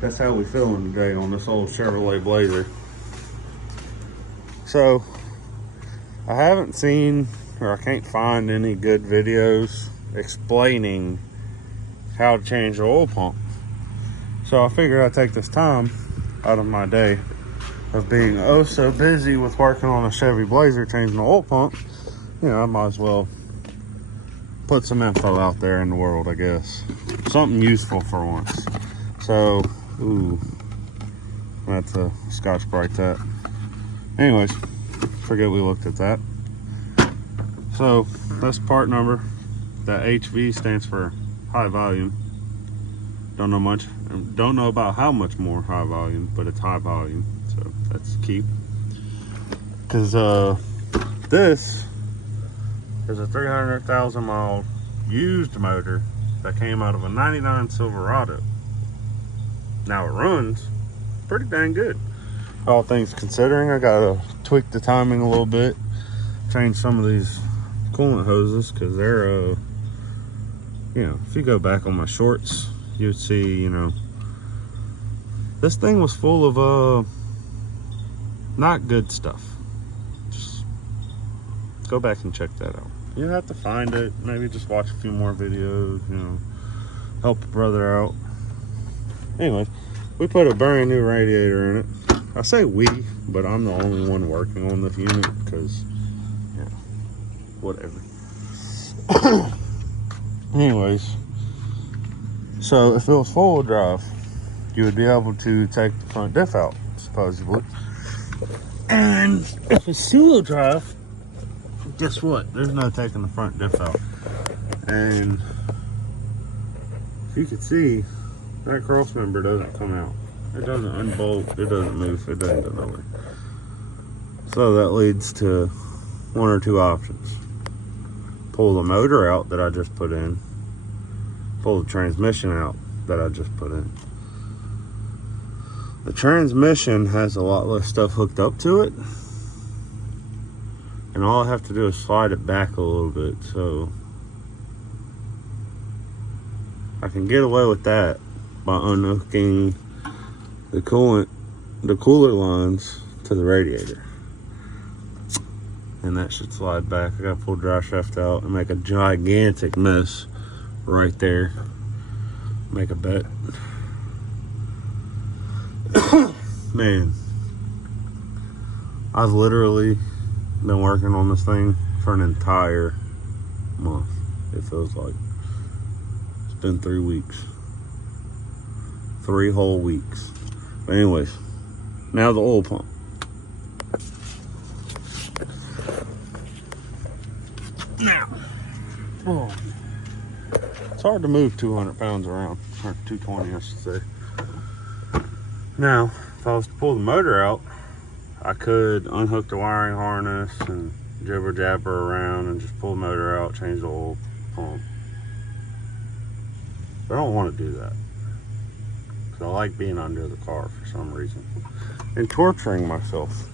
That's how we feeling today on this old Chevrolet Blazer. So I haven't seen, or I can't find any good videos explaining how to change the oil pump. So I figured I'd take this time out of my day of being oh so busy with working on a Chevy Blazer changing the oil pump. You know, I might as well put some info out there in the world, I guess. Something useful for once. So, ooh, that's a Scotch-Brite tap. Anyways, forget we looked at that. So, that's part number. That HV stands for high volume. Don't know about how much more high volume, but it's high volume. So, that's key. Because this is a 300,000 mile used motor that came out of a 99 Silverado. Now it runs pretty dang good, all things considering. I gotta tweak the timing a little bit, change some of these coolant hoses, because they're you know, if you go back on my shorts, you'd see, you know, this thing was full of not good stuff. Just go back and check that out. You have to find it, maybe just watch a few more videos, you know, help a brother out. Anyway, we put a brand new radiator in it. I say we, but I'm the only one working on this unit because, yeah, whatever. Anyways, so if it was full drive, you would be able to take the front diff out, supposedly. And if it's two-wheel drive, guess what? There's no taking the front diff out. And if you could see, that cross member doesn't come out. It doesn't unbolt, it doesn't move, it doesn't go nowhere. So that leads to one or two options. Pull the motor out that I just put in. Pull the transmission out that I just put in. The transmission has a lot less stuff hooked up to it. And all I have to do is slide it back a little bit, so I can get away with that by unhooking the cooler lines to the radiator. And that should slide back. I gotta pull dry shaft out and make a gigantic mess right there. Make a bet. Man, I've literally been working on this thing for an entire month. It feels like it's been 3 weeks. 3 whole weeks. But anyways, now the oil pump. Now, oh, it's hard to move 200 pounds around, or 220 I should say. Now, if I was to pull the motor out, I could unhook the wiring harness and jibber jabber around and just pull the motor out, change the oil pump. But I don't want to do that. I like being under the car for some reason and torturing myself.